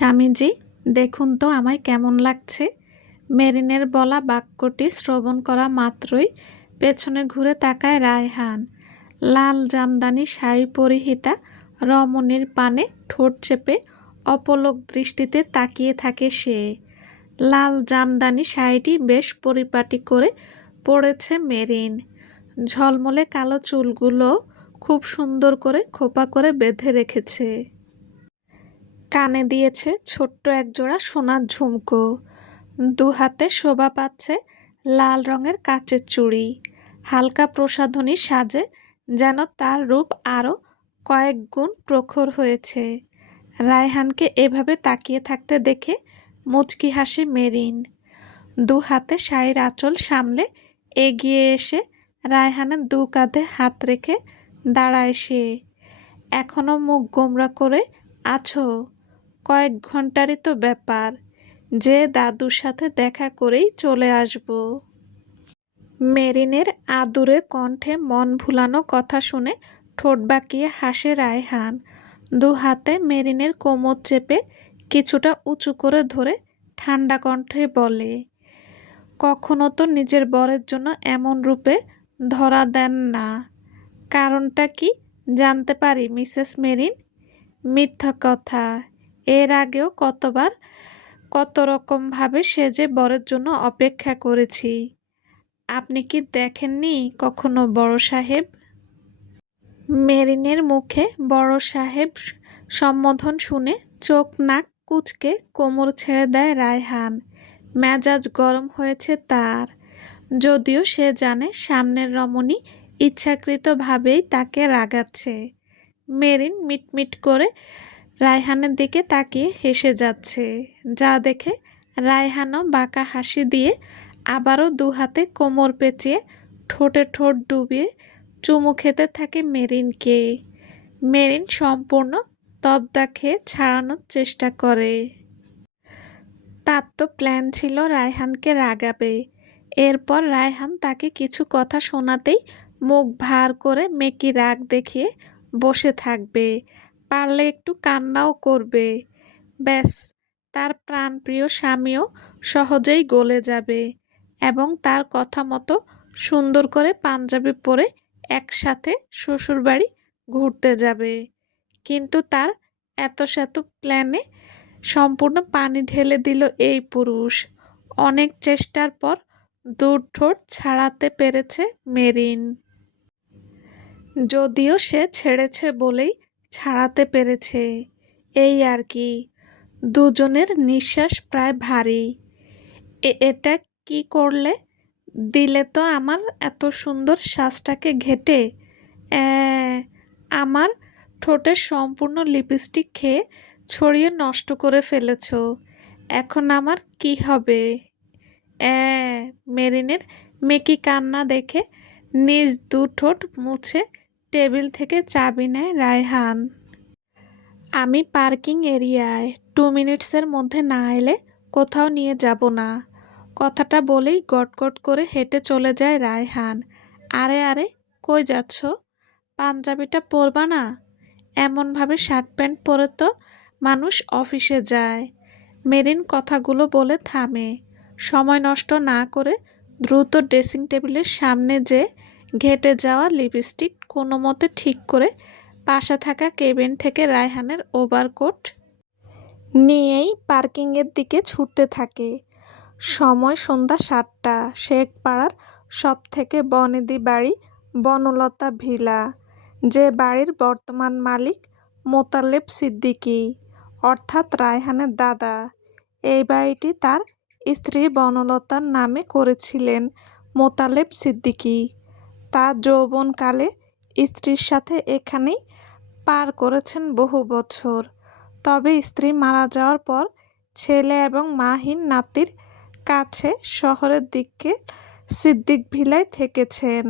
স্বামীজি, দেখুন তো আমায় কেমন লাগছে। মেরিনের বলা বাক্যটি শ্রবণ করা মাত্রই পেছনে ঘুরে তাকায় রায়হান। লাল জামদানি শাড়ি পরিহিতা রমণীর পানে ঠোঁট চেপে অপলক দৃষ্টিতে তাকিয়ে থাকে সে। লাল জামদানি শাড়িটি বেশ পরিপাটি করে পড়েছে মেরিন। ঝলমলে কালো চুলগুলো খুব সুন্দর করে খোপা করে বেঁধে রেখেছে। কানে দিয়েছে ছোট্ট একজোড়া সোনার ঝুমকো। দু হাতে শোভা পাচ্ছে লাল রঙের কাচের চুড়ি। হালকা প্রসাধনী সাজে যেন তার রূপ আরও কয়েক গুণ প্রখর হয়েছে। রায়হানকে এভাবে তাকিয়ে থাকতে দেখে মুচকি হাসি মেরিন। দু হাতে শাড়ির আঁচল সামলে এগিয়ে এসে রায়হানের দু কাঁধে হাত রেখে দাঁড়ায় সে। এখনো মুখ গোমরা করে আছো? কয়েক ঘন্টারই তো ব্যাপার, যে দাদুর সাথে দেখা করেই চলে আসব। মেরিনের আদুরে কণ্ঠে মন ভুলানো কথা শুনে ঠোঁট বাঁকিয়ে হাসে রায়হান। দু হাতে মেরিনের কোমর চেপে কিছুটা উঁচু করে ধরে ঠান্ডা কণ্ঠে বলে, কখনো তো নিজের বরের জন্য এমন রূপে ধরা দেন না। কারণটা কি জানতে পারি মিসেস মেরিন? মিথ্যা কথা, এর আগেও কতবার কত রকমভাবে সেজে বরের জন্য অপেক্ষা করেছি। আপনি কি দেখেননি কখনো বড় সাহেব? মেরিনের মুখে বড় সাহেব সম্বোধন শুনে চোখ নাক কুঁচকে কোমর ছেড়ে দেয় রায়হান। মেজাজ গরম হয়েছে তার, যদিও সে জানে সামনের রমণী ইচ্ছাকৃতভাবেই তাকে রাগাচ্ছে। মেরিন মিটমিট করে রায়হানের দিকে তাকিয়ে হেসে যাচ্ছে, যা দেখে রায়হানও বাঁকা হাসি দিয়ে আবারও দু হাতে কোমর পেঁচিয়ে ঠোঁটে ঠোঁট ডুবিয়ে চুমু খেতে থাকে মেরিনকে। মেরিন সম্পূর্ণ তবদা খেয়ে ছাড়ানোর চেষ্টা করে। তার তো প্ল্যান ছিল রায়হানকে রাগাবে। এরপর রায়হান তাকে কিছু কথা শোনাতেই মুখ ভার করে মেকি রাগ দেখিয়ে বসে থাকবে, পারলে একটু কান্নাও করবে। ব্যাস, তার প্রাণপ্রিয় স্বামীও সহজেই গলে যাবে এবং তার কথা মতো সুন্দর করে পাঞ্জাবি পরে একসাথে শ্বশুরবাড়ি ঘুরতে যাবে। কিন্তু তার এত প্ল্যানে সম্পূর্ণ পানি ঢেলে দিল এই পুরুষ। অনেক চেষ্টার পর দু ঠোঁট ছাড়াতে পেরেছে মেরিন। যদিও সে ছেড়েছে বলেই ছাড়াতে পেরেছে, এই আর কি। দুজনের নিঃশ্বাস প্রায় ভারী। এটা কি করলে? দিলে তো আমার এত সুন্দর শ্বাসটাকে ঘেঁটে। আমার ঠোঁটের সম্পূর্ণ লিপস্টিক খেয়ে ছড়িয়ে নষ্ট করে ফেলেছ। এখন আমার কি হবে? মেরিনের মেকি কান্না দেখে নিজ দু ঠোঁট মুছে টেবিল থেকে চাবি নেয় রায়হান। আমি পার্কিং এরিয়ায়, 2 মিনিটসের মধ্যে না এলে কোথাও নিয়ে যাব না। কথাটা বলেই গটগট করে হেঁটে চলে যায় রায়হান। আরে কই যাচ্ছ? পাঞ্জাবিটা পরবা না? এমনভাবে শার্ট প্যান্ট পরে তো মানুষ অফিসে যায়। মেরিন কথাগুলো বলে থামে। সময় নষ্ট না করে দ্রুত ড্রেসিং টেবিলের সামনে যে ঘেঁটে যাওয়া লিপস্টিক কোনো মতে ঠিক করে পাশে থাকা কেবিন থেকে রায়হানের ওভারকোট নিয়েই পার্কিংয়ের দিকে ছুটতে থাকে। সময় সন্ধ্যা 7টা। শেখপাড়ার সবথেকে বনেদি বাড়ি বনলতা ভিলা, যে বাড়ির বর্তমান মালিক মোতালেব সিদ্দিকী, অর্থাৎ রায়হানের দাদা। এই বাড়িটি তার স্ত্রী বনলতার নামে করেছিলেন মোতালেব সিদ্দিকী। তার যৌবনকালে স্ত্রীর সাথে এখানেই পার করেছেন বহু বছর। তবে স্ত্রী মারা যাওয়ার পর ছেলে এবং মাহীন নাতির কাছে শহরের দিকে সিদ্দিক ভিলায় থেকেছেন।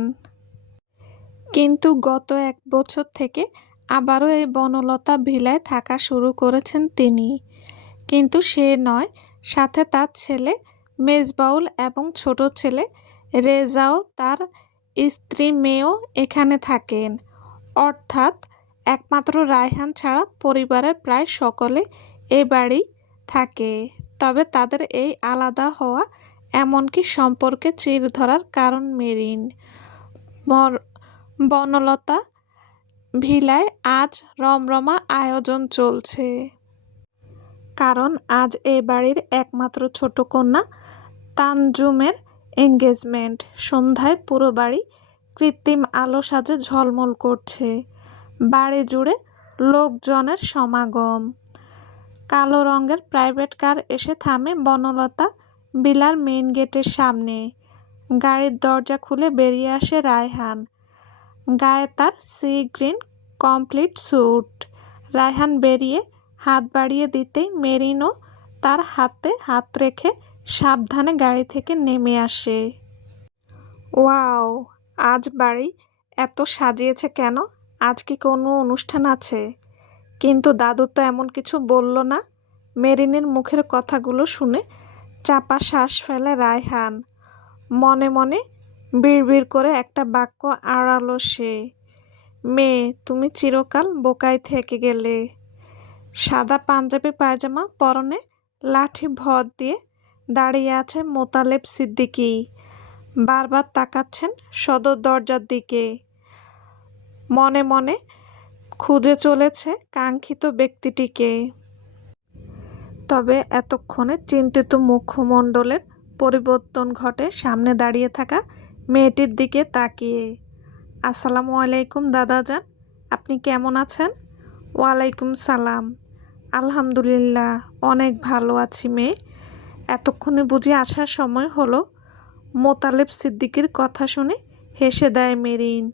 কিন্তু গত 1 বছর থেকে আবারও এই বনলতা ভিলায় থাকা শুরু করেছেন তিনি। কিন্তু সে নয়, সাথে তার ছেলে মেজবাউল এবং ছোট ছেলে রেজাও, তার স্ত্রী মেয়েও এখানে থাকেন। অর্থাৎ একমাত্র রায়হান ছাড়া পরিবারের প্রায় সকলে এ বাড়ি থাকে, তবে তাদের এই আলাদা হওয়া এমনকি সম্পর্কে চির ধরার কারণ মেরিন। বনলতা ভিলায় আজ রমরমা আয়োজন চলছে, কারণ আজ এ বাড়ির একমাত্র ছোট কন্যা তানজুমের এঙ্গেজমেন্ট। সন্ধ্যায় পুরো বাড়ি কৃত্রিম আলো সাজে ঝলমল করছে, বাড়ি জুড়ে লোকজনের সমাগম। কালো রঙের প্রাইভেট কার এসে থামে বনলতা ভিলার মেইন গেটের সামনে। গাড়ির দরজা খুলে বেরিয়ে আসে রায়হান, গায়ে তার sea green complete sweet. Raihan বেরিয়ে হাত বাড়িয়ে দিতেই মেরিনও তার হাতে হাত রেখে সাবধানে গাড়ি থেকে নেমে আসে। ওয়াও, আজ বাড়ি এত সাজিয়েছে কেন? আজ কি কোনো অনুষ্ঠান আছে? কিন্তু দাদু তো এমন কিছু বলল না। মেরিনের মুখের কথাগুলো শুনে চাপা শ্বাস ফেলে রায়হান। মনে মনে বিড়বিড় করে একটা বাক্য আওড়ালো সে। মেয়ে, তুমি চিরকাল বোকায় থেকে গেলে। সাদা পাঞ্জাবি পায়জামা পরনে লাঠি ভর দিয়ে দাঁড়িয়ে আছে মোতালেব সিদ্দিকী। বারবার তাকাচ্ছেন সদর দরজার দিকে। মনে মনে খুঁজে চলেছে কাঙ্ক্ষিত ব্যক্তিটিকে। তবে এতক্ষণে চিন্তিত মুখমণ্ডলের পরিবর্তন ঘটে সামনে দাঁড়িয়ে থাকা মেয়েটির দিকে তাকিয়ে। আসসালামু আলাইকুম দাদাজান, আপনি কেমন আছেন? ওয়ালাইকুম সালাম। আলহামদুলিল্লাহ, অনেক ভালো আছি মেয়ে। এতক্ষণে বুঝি আসার সময় হলো? মোতালেব সিদ্দিকীর কথা শুনে হেসে দেয় মেরিন।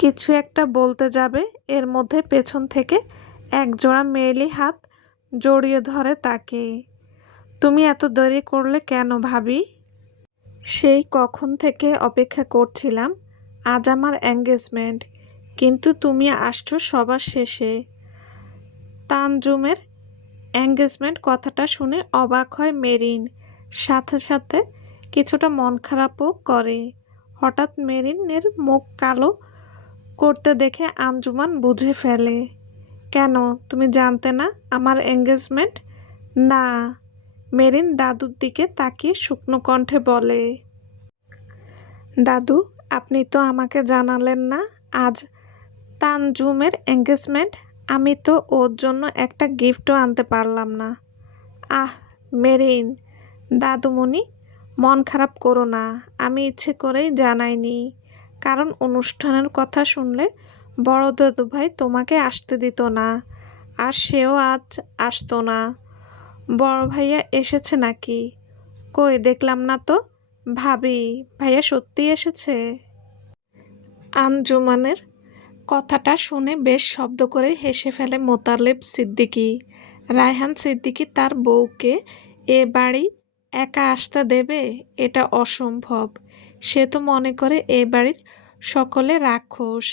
কিছু একটা বলতে যাবে, এর মধ্যে পেছন থেকে একজোড়া মেয়েলি হাত জড়িয়ে ধরে তাকে। তুমি এত দেরি করলে কেন ভাবি? সেই কখন থেকে অপেক্ষা করছিলাম। আজ আমার এঙ্গেজমেন্ট, কিন্তু তুমি আসছো সবার শেষে। তানজুমের এঙ্গেজমেন্ট কথাটা শুনে অবাক হয় মেরিন, সাথে সাথে কিছুটা মন খারাপও করে। হঠাৎ মেরিনের মুখ কালো করতে দেখে আঞ্জুমান বুঝে ফেলে। কেন, তুমি জানতে না আমার এঙ্গেজমেন্ট? না। মেরিন দাদুর দিকে তাকিয়ে শুকনো কণ্ঠে বলে। দাদু, আপনি তো আমাকে জানালেন না আজ তানজুমের এঙ্গেজমেন্ট। আমি তো ওর জন্য একটা গিফটও আনতে পারলাম না। আহ মেরিন, দাদুমণি মন খারাপ করো না, আমি ইচ্ছে করেই জানাইনি। কারণ অনুষ্ঠানের কথা শুনলে বড় দাদুভাই তোমাকে আসতে দিত না, আর সেও আজ আসতো না। বড় ভাইয়া এসেছে নাকি? কই দেখলাম না তো। ভাবি, ভাইয়া সত্যি এসেছে? আঞ্জুমানের কথাটা শুনে বেশ শব্দ করে হেসে ফেলে মোতালেব সিদ্দিকী। রায়হান সিদ্দিকী তার বউকে এ বাড়ি একা আসতে দেবে? এটা অসম্ভব। সে তো মনে করে এ বাড়ির সকলে রাক্ষস।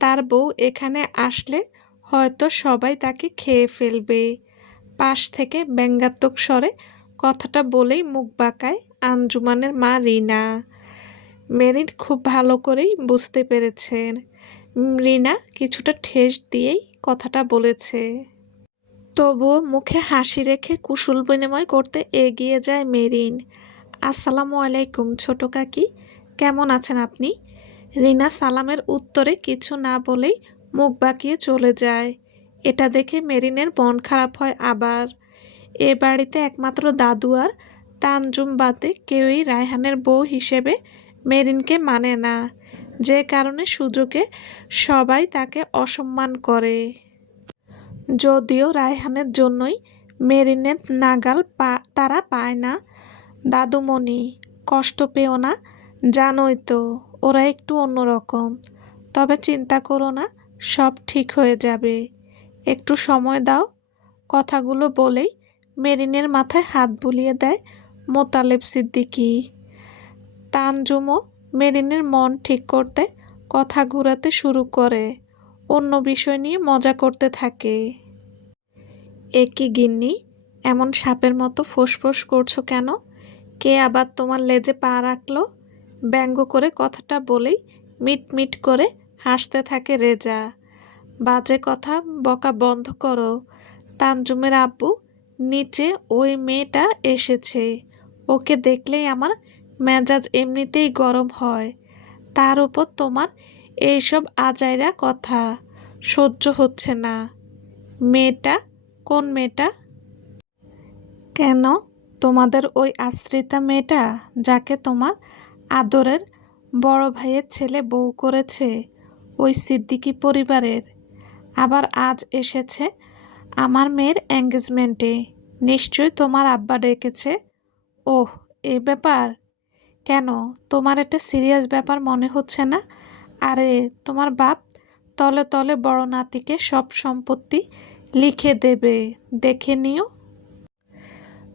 তার বউ এখানে আসলে হয়তো সবাই তাকে খেয়ে ফেলবে। পাশ থেকে ব্যঙ্গাত্মক স্বরে কথাটা বলেই মুখ বাঁকায় আঞ্জুমানের মা রিনা। মেরিন খুব ভালো করেই বুঝতে পেরেছেন রিনা কিছুটা ঠেস দিয়েই কথাটা বলেছে। তবুও মুখে হাসি রেখে কুশল বিনিময় করতে এগিয়ে যায় মেরিন। আসসালামু আলাইকুম ছোট কাকি, কেমন আছেন আপনি? রিনা সালামের উত্তরে কিছু না বলেই মুখ বাঁকিয়ে চলে যায়। এটা দেখে মেরিনের মন খারাপ হয় আবার। এ বাড়িতে একমাত্র দাদু আর তানজুম বাদে কেউই রায়হানের বউ হিসেবে মেরিনকে মানে না, যে কারণে সুযোগে সবাই তাকে অসম্মান করে। যদিও রায়হানের জন্যই মেরিনের নাগাল তারা পায় না। দাদুমণি, কষ্ট পেও না, জানোই তো ওরা একটু অন্যরকম। তবে চিন্তা করো না, সব ঠিক হয়ে যাবে। একটু সময় দাও। কথাগুলো বলেই মেরিনের মাথায় হাত বুলিয়ে দেয় মোতালেব সিদ্দিকী। তানজুমও মেরিনের মন ঠিক করতে কথা ঘুরাতে শুরু করে, অন্য বিষয় নিয়ে মজা করতে থাকে। কি গিন্নি, এমন সাপের মতো ফোঁসফোঁস করছো কেন? কে আবার তোমার লেজে পা রাখলো? ব্যঙ্গ করে কথাটা বলেই মিটমিট করে হাসতে থাকে রেজা। বাজে কথা বকা বন্ধ করো। তানজুমের আব্বু নিচে ওই মেয়েটা এসেছে, ওকে দেখলেই আমার মেজাজ এমনিতেই গরম হয়, তার উপর তোমার এইসব আজাইরা কথা সহ্য হচ্ছে না। মেয়েটা? কোন মেয়েটা? কেন? তোমাদের ওই আশ্রিতা মেয়েটা, যাকে তোমার আদরের বড় ভাইয়ের ছেলে বউ করেছে, ওই সিদ্দিকী পরিবারের। আবার আজ এসেছে আমার মেয়ের এঙ্গেজমেন্টে। নিশ্চয়ই তোমার আব্বা ডেকেছে। ওহ, এই ব্যাপার। কেন, তোমার এটা সিরিয়াস ব্যাপার মনে হচ্ছে না? আরে, তোমার বাপ তলে তলে বড় নাতিকে সব সম্পত্তি লিখে দেবে, দেখে নিও।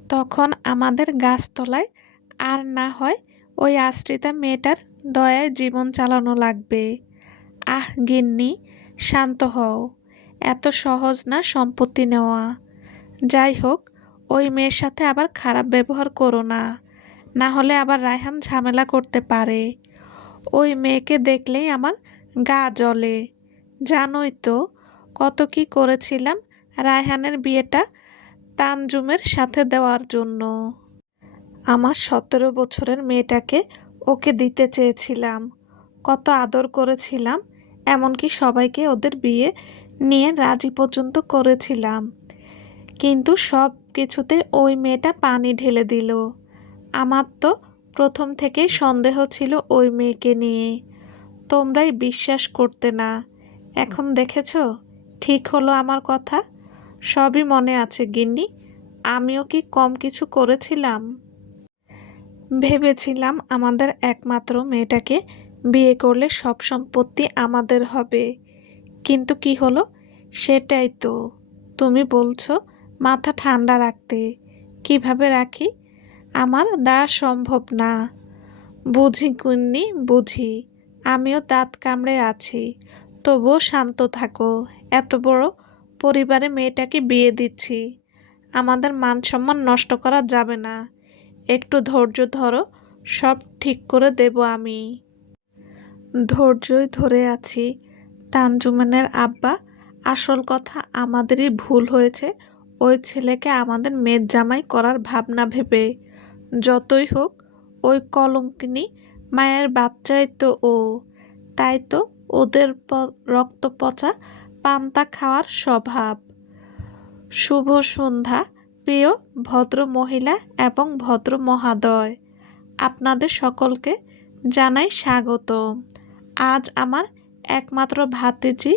তখন আমাদের গাছতলায় আর না হয় ওই আশ্রিতা মেয়েটার দয়ায় জীবন চালানো লাগবে। আহ গিন্নি, শান্ত হও। এত সহজ না সম্পত্তি নেওয়া। যাই হোক, ওই মেয়ের সাথে আবার খারাপ ব্যবহার করো না, না হলে আবার রায়হান ঝামেলা করতে পারে। ওই মেয়েকে দেখলেই আমার গা জ্বলে। জানোই তো কত কি করেছিলাম রায়হানের বিয়েটা তানজুমের সাথে দেওয়ার জন্য। আমার 17 বছরের মেয়েটাকে ওকে দিতে চেয়েছিলাম, কত আদর করেছিলাম, এমনকি সবাইকে ওদের বিয়ে নিয়ে রাজি পর্যন্ত করেছিলাম। কিন্তু সব কিছুতে ওই মেয়েটা পানি ঢেলে দিল। আমার তো প্রথম থেকেই সন্দেহ ছিল ওই মেয়েকে নিয়ে। তোমরাই বিশ্বাস করতে না। এখন দেখেছ ঠিক হলো আমার কথা। সবই মনে আছে গিন্নি। আমিও কি কম কিছু করেছিলাম? ভেবেছিলাম আমাদের একমাত্র মেয়েটাকে বিয়ে করলে সব সম্পত্তি আমাদের হবে। কিন্তু কি হলো? সেটাই তো। তুমি বলছো মাথা ঠান্ডা রাখতে। কিভাবে রাখি? আমার দ্বারা সম্ভব না। বুঝি গুন্নি, বুঝি। আমিও দাঁত কামড়ে আছি, তবুও শান্ত থাকো। এত বড় পরিবারে মেয়েটাকে বিয়ে দিচ্ছি, আমাদের মান সম্মান নষ্ট করা যাবে না। একটু ধৈর্য ধরো, সব ঠিক করে দেব আমি। ধৈর্যই ধরে আছি। তানজুমানের আব্বা, আসল কথা আমাদেরই ভুল হয়েছে ওই ছেলেকে আমাদের মেয়ের জামাই করার ভাবনা ভেবে। যতই হোক ওই কলঙ্কিনী মায়ের বাচ্চাই তো ও। তাই তো ওদের রক্ত পচা পান্তা খাওয়ার স্বভাব। শুভ সন্ধ্যা প্রিয় ভদ্র মহিলা এবং ভদ্র মহোদয়, আপনাদের সকলকে জানাই স্বাগত। আজ আমার একমাত্র ভাতিজি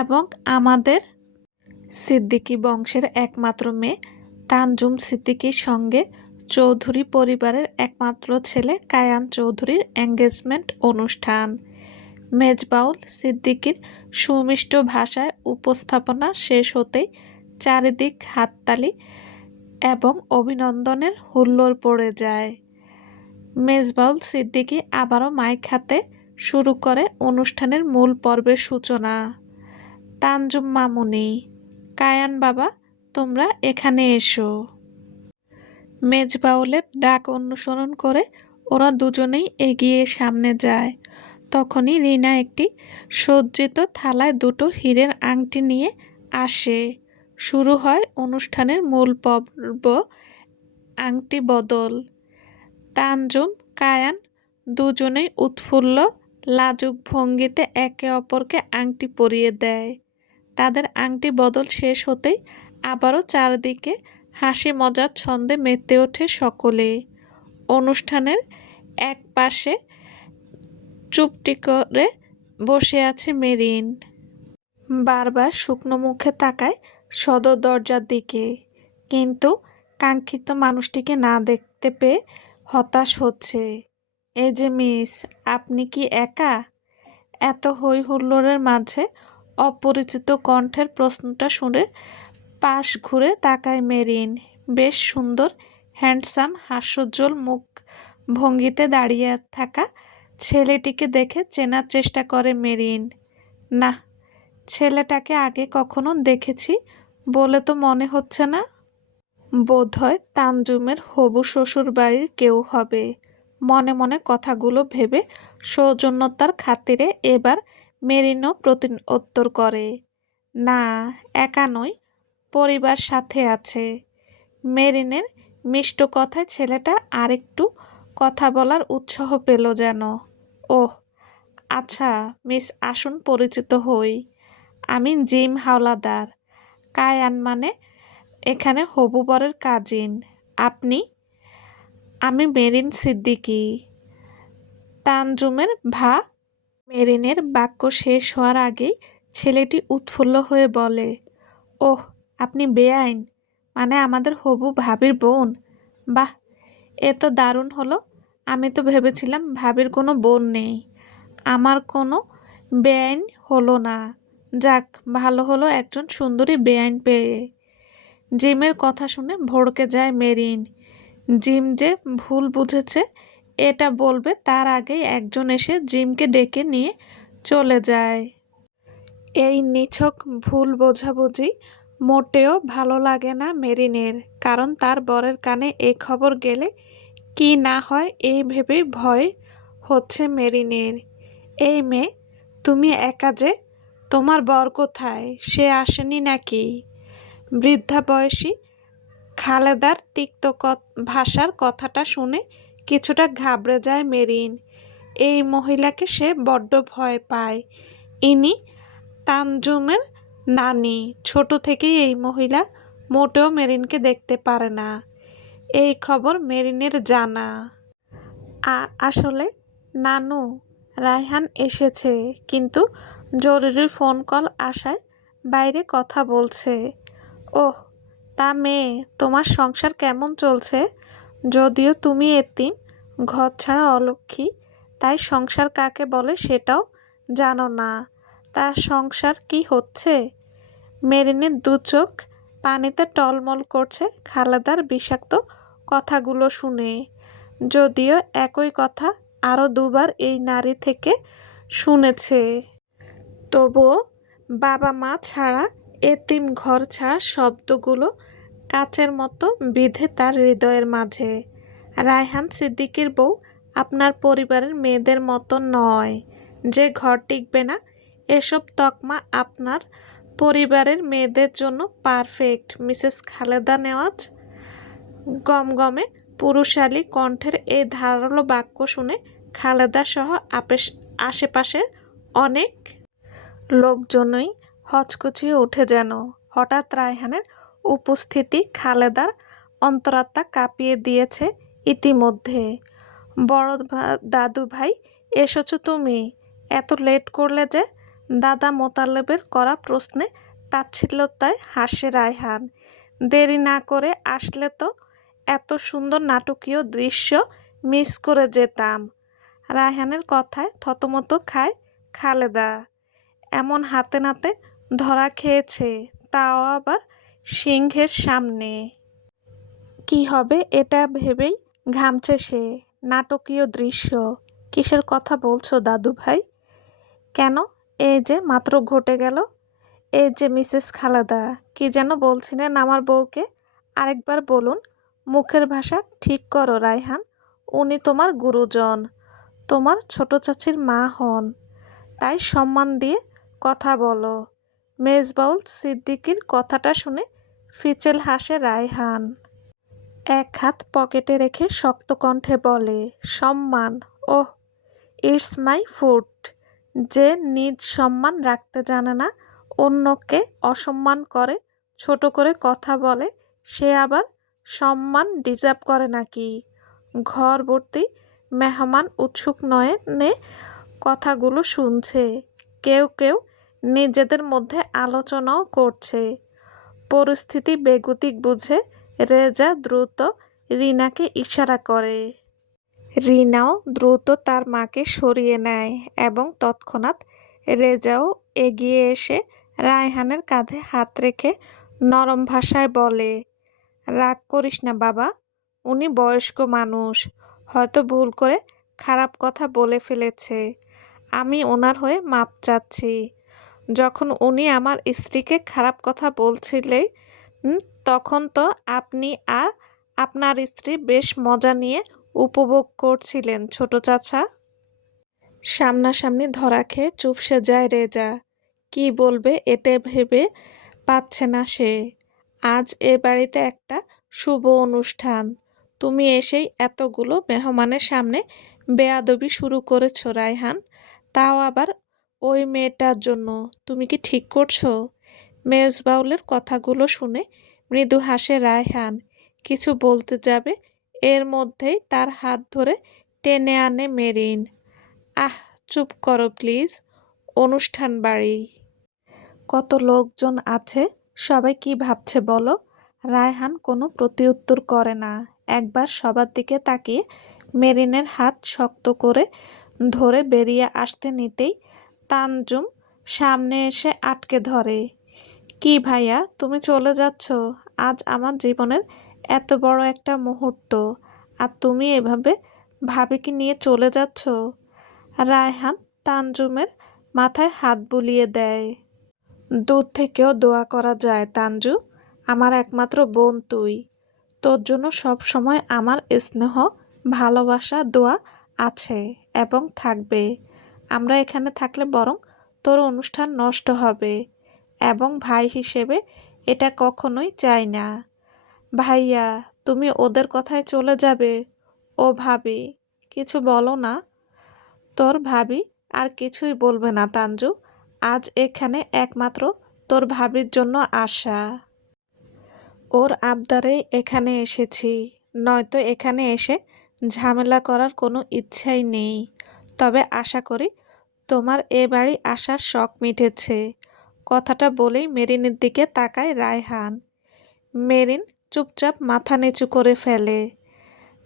এবং আমাদের সিদ্দিকী বংশের একমাত্র মেয়ে তানজুম সিদ্দিকীর সঙ্গে চৌধুরী পরিবারের একমাত্র ছেলে কায়ান চৌধুরীর এঙ্গেজমেন্ট অনুষ্ঠান। মেজবাউল সিদ্দিকীর সুমিষ্ট ভাষায় উপস্থাপনা শেষ হতেই চারিদিক হাততালি এবং অভিনন্দনের হুল্লোড় পড়ে যায়। মেজবাউল সিদ্দিকী আবারও মাইক হাতে শুরু করে অনুষ্ঠানের মূল পর্বের সূচনা। তানজুম মামুনি, কায়ান বাবা, তোমরা এখানে এসো। মেজবাউলের ডাক অনুসরণ করে ওরা দুজনেই এগিয়ে সামনে যায়। তখনই রিনা একটি সজ্জিত থালায় দুটো হীরের আংটি নিয়ে আসে। শুরু হয় অনুষ্ঠানের মূল পর্ব, আংটি বদল। তানজুম, কায়ান দুজনেই উৎফুল্ল লাজুক ভঙ্গিতে একে অপরকে আংটি পরিয়ে দেয়। তাদের আংটি বদল শেষ হতেই আবারও চারদিকে হাসি মজার ছন্দে মেতে ওঠে সকলে। অনুষ্ঠানের এক পাশে চুপটি করে বসে আছে মেরিন। বারবার শুকনো মুখে তাকায় সদর দরজার দিকে, কিন্তু কাঙ্ক্ষিত মানুষটিকে না দেখতে পেয়ে হতাশ হচ্ছে। এই যে মিস, আপনি কি একা? এত হই হুল্লোড়ের মাঝে অপরিচিত কণ্ঠের প্রশ্নটা শুনে পাশ ঘুরে তাকায় মেরিন। বেশ সুন্দর, হ্যান্ডসাম, হাস্যোজ্জ্বল মুখ ভঙ্গিতে দাঁড়িয়ে থাকা ছেলেটিকে দেখে চেনার চেষ্টা করে মেরিন। না, ছেলেটাকে আগে কখনো দেখেছি বলে তো মনে হচ্ছে না। বোধহয় তানজুমের হবু শ্বশুর বাড়ির কেউ হবে। মনে মনে কথাগুলো ভেবে সৌজন্যতার খাতিরে এবার মেরিনও প্রত্যুত্তর করে, না, একা নই, পরিবার সাথে আছে। মেরিনের মিষ্ট কথায় ছেলেটা আরেকটু কথা বলার উৎসাহ পেল যেন। ওহ আচ্ছা মিস, আসুন পরিচিত হই। আমি জিম হাওলাদার। কায়ান মানে এখানে হবু বরের কাজিন। আপনি? আমি মেরিন সিদ্দিকী, তানজুমের ভা। মেরিনের বাক্য শেষ হওয়ার আগেই ছেলেটি উৎফুল্ল হয়ে বলে, ওহ আপনি বেআইন, মানে আমাদের হবু ভাবির বোন। বাহ, এ তো দারুণ হলো। আমি তো ভেবেছিলাম ভাবির কোনো বোন নেই। আমার কোনো বেআইন হলো না। যাক, ভালো হলো একজন সুন্দরী বেআইন পেয়ে। জিমের কথা শুনে ভড়কে যায় মেরিন। জিম যে ভুল বুঝেছে এটা বলবে তার আগেই একজন এসে জিমকে ডেকে নিয়ে চলে যায়। এই নিছক ভুল বোঝাবুঝি মোটেও ভালো লাগে না মেরিনের, কারণ তার বরের কানে এই খবর গেলে কি না হয় এই ভেবেই ভয় হচ্ছে মেরিনের। এই মেয়ে, তুমি একা যে, তোমার বর কোথায়, সে আসেনি নাকি? বৃদ্ধা বয়সী খালেদার তিক্ত ভাষার কথাটা শুনে কিছুটা ঘাবড়ে যায় মেরিন। এই মহিলাকে সে বড্ড ভয় পায়। ইনি তানজুমের নানি। ছোট থেকেই এই মহিলা মোটেও মেরিনকে দেখতে পারে না। এই খবর মেরিনের জানা। আসলে নানু, রায়হান এসেছে, কিন্তু জরুরি ফোন কল আসায় বাইরে কথা বলছে। ওহ, তা মেয়ে, তোমার সংসার কেমন চলছে? যদিও তুমি এতিম, ঘর ছাড়া অলক্ষী, তাই সংসার কাকে বলে সেটাও জানো না। তা সংসার কি হচ্ছে? মেরিনের দু চোখ পানিতে টলমল করছে খালেদার বিষাক্ত কথাগুলো শুনে। যদিও একই কথা আরও দুবার এই নারী থেকে শুনেছে, তবুও বাবা মা ছাড়া, এতিম ঘর ছাড়া শব্দগুলো কাচের মতো বিঁধে তার হৃদয়ের মাঝে। রায়হান সিদ্দিকীর বউ আপনার পরিবারের মেয়েদের মতো নয় যে ঘর টিকবে না। এসব তকমা আপনার পরিবারের মেয়েদের জন্য পারফেক্ট। মিসেস খালেদা নেওয়াজ গমগমে পুরুষালী কণ্ঠের এই ধারালো বাক্য শুনে খালেদা সহ আশেপাশের অনেক লোকজনই হচকুচিয়ে উঠে যেন। হঠাৎ রায়হানের উপস্থিতি খালেদার অন্তরাত্মা কাঁপিয়ে দিয়েছে ইতিমধ্যে। বড় দাদু ভাই, এসেছো তুমি? এত লেট করলে যে? দাদা মোতালেবের করা প্রশ্নে তাচ্ছিল্যতায় হাসে রায়হান। দেরি না করে আসলে তো এত সুন্দর নাটকীয় দৃশ্য মিস করে যেতাম। রায়হানের কথায় থতমত খায় খালেদা। এমন হাতে নাতে ধরা খেয়েছে, তাও আবার সিংহের সামনে। কি হবে এটা ভেবেই ঘামছে সে। নাটকীয় দৃশ্য? কিসের কথা বলছো দাদু ভাই? কেন, এই যে মাত্র ঘটে গেল। এই যে মিসেস খালেদা, কি যেন বলছিলেন আমার বউকে? আরেকবার বলুন। মুখের ভাষা ঠিক করো রায়হান। উনি তোমার গুরুজন, তোমার ছোট চাচির মা হন, তাই সম্মান দিয়ে কথা বলো। মেজবাউল সিদ্দিকীর কথাটা শুনে ফিচেল হাসে রায়হান। এক হাত পকেটে রেখে শক্ত কণ্ঠে বলে, সম্মান? ওহ, ইটস মাই ফুড। যে নিজ সম্মান রাখতে জানে না, অন্যকে অসম্মান করে, ছোট করে কথা বলে, সে আবার সম্মান ডিজার্ভ করে নাকি? ঘর ভর্তি মেহমান উৎসুক নয়নে কথাগুলো শুনছে। কেউ কেউ নিজেদের মধ্যে আলোচনাও করছে। পরিস্থিতি বেগতিক বুঝে রেজা দ্রুত রিনাকে ইশারা করে। রিনাও দ্রুত তার মাকে সরিয়ে নেয় এবং তৎক্ষণাৎ রেজাও এগিয়ে এসে রায়হানের কাঁধে হাত রেখে নরম ভাষায় বলে, রাগ করিস না বাবা, উনি বয়স্ক মানুষ, হয়তো ভুল করে খারাপ কথা বলে ফেলেছে। আমি ওনার হয়ে মাপ চাচ্ছি। যখন উনি আমার স্ত্রীকে খারাপ কথা বলছিলে, তখন তো আপনি আর আপনার স্ত্রী বেশ মজা নিয়ে উপভোগ করছিলেন ছোট চাচা। সামনাসামনি ধরা খেয়ে চুপসে যায় রেজা। কি বলবে এটা ভেবে পাচ্ছে না সে। আজ এ বাড়িতে একটা শুভ অনুষ্ঠান, তুমি এসেই এতগুলো মেহমানের সামনে বেয়াদবি শুরু করেছো রায়হান, তাও আবার ওই মেয়েটার জন্য। তুমি কি ঠিক করছো? মেজবাউলের কথাগুলো শুনে মৃদু হাসে রায়হান। কিছু বলতে যাবে, এর মধ্যেই তার হাত ধরে টেনে আনে মেরিন। আহ, চুপ করো প্লিজ, অনুষ্ঠান বাড়ি, কত লোকজন আছে, সবাই কি ভাবছে বলো। রায়হান কোনো প্রতিউত্তর করে না। একবার সবার দিকে তাকিয়ে মেরিনের হাত শক্ত করে ধরে বেরিয়ে আসতে নিতেই তানজুম সামনে এসে আটকে ধরে। কি ভাইয়া, তুমি চলে যাচ্ছ? আজ আমার জীবনের এত বড় একটা মুহূর্ত, আর তুমি এভাবে ভাবিকে নিয়ে চলে যাচ্ছ? রায়হান তানজুমের মাথায় হাত বুলিয়ে দেয়। দূর থেকেও দোয়া করা যায় তানজু, আমার একমাত্র বোন তুই। তোর জন্য সব সময় আমার স্নেহ, ভালোবাসা, দোয়া আছে এবং থাকবে। আমরা এখানে থাকলে বরং তোর অনুষ্ঠান নষ্ট হবে, এবং ভাই হিসেবে এটা কখনোই চাই না। ভাইয়া, তুমি ওদের কথায় চলে যাবে? ও ভাবি, কিছু বলো না। তোর ভাবি আর কিছুই বলবে না তানজু, আজ এখানে একমাত্র তোর ভাবির জন্য আসা। ওর আবদারেই এখানে এসেছি, নয়তো এখানে এসে ঝামেলা করার কোনো ইচ্ছাই নেই। তবে আশা করি তোমার এ বাড়ি আসার শখ মিটেছে। কথাটা বলেই মেরিনের দিকে তাকায় রায়হান। মেরিন চুপচাপ মাথা নিচু করে ফেলে।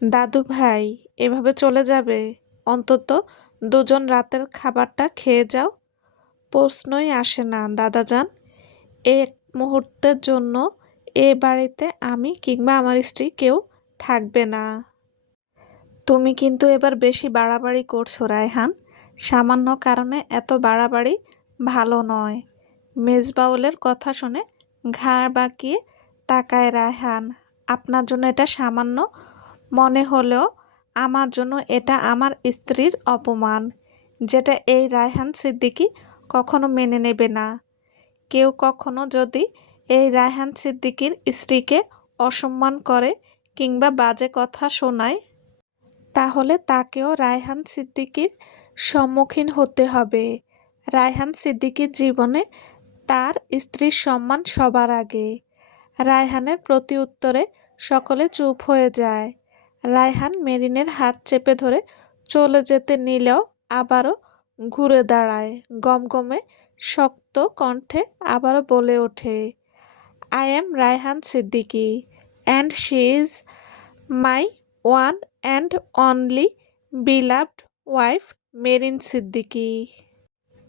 দাদু ভাই, এভাবে চলে যাবে? অন্তত দুজন রাতের খাবারটা খেয়ে যাও। প্রশ্নই আসে না দাদাজান, এক মুহূর্তের জন্য এ বাড়িতে আমি কিংবা আমার স্ত্রী কেউ থাকবে না। তুমি কিন্তু এবার বেশি বাড়াবাড়ি করছো রায়হান, সামান্য কারণে এত বাড়াবাড়ি ভালো নয়। মেজবাউলের কথা শুনে ঘাড় বাঁকিয়ে তাকায় রায়হান। আপনার জন্য এটা সামান্য মনে হলেও আমার জন্য এটা আমার স্ত্রীর অপমান, যেটা এই রায়হান সিদ্দিকী কখনো মেনে নেবে না। কেউ কখনো যদি এই রায়হান সিদ্দিকীর স্ত্রীকে অসম্মান করে কিংবা বাজে কথা শোনায়, তাহলে তাকেও রায়হান সিদ্দিকীর সম্মুখীন হতে হবে। রায়হান সিদ্দিকীর জীবনে তার স্ত্রীর সম্মান সবার আগে। রায়হানের প্রতি উত্তরে সকলে চুপ হয়ে যায়। রায়হান মেরিনের হাত চেপে ধরে চলে যেতে নিলেও আবারও ঘুরে দাঁড়ায়। গমগমে শক্ত কণ্ঠে আবারও বলে ওঠে, I am Raihan Siddiqui and she is my one and only beloved wife marine Siddiqui.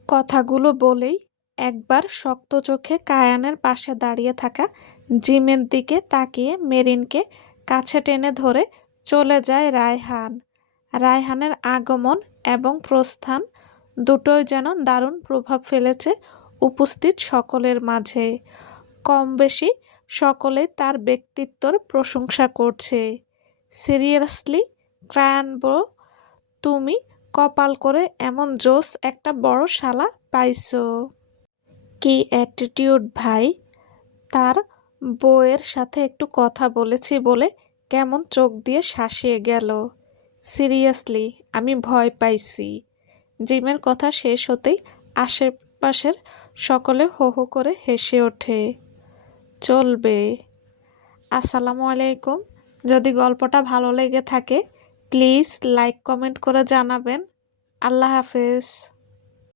কথাগুলো বলেই একবার শক্ত চোখে কায়ানের পাশে দাঁড়িয়ে থাকা জিমের দিকে তাকিয়ে মেরিনকে কাছে টেনে ধরে চলে যায় রায়হান। রায়হানের আগমন এবং প্রস্থান দুটোই যেন দারুণ প্রভাব ফেলেছে উপস্থিত সকলের মাঝে। কম বেশি সকলেই তার ব্যক্তিত্বর প্রশংসা করছে। সিরিয়াসলি ক্রায়ান ব্রো, তুমি কপাল করে এমন জোস একটা বড় শালা পাইছো। কি অ্যাটিটিউড ভাই! তার বউয়ের সাথে একটু কথা বলেছি বলে কেমন চোখ দিয়ে শাসিয়ে গেল। সিরিয়াসলি আমি ভয় পাইছি। জিমের কথা শেষ হতেই আশেপাশের সকলে হো হো করে হেসে ওঠে। চলবে। আসসালামু আলাইকুম। যদি গল্পটা ভালো লেগে থাকে প্লিজ লাইক কমেন্ট করে জানাবেন। আল্লাহ হাফেজ।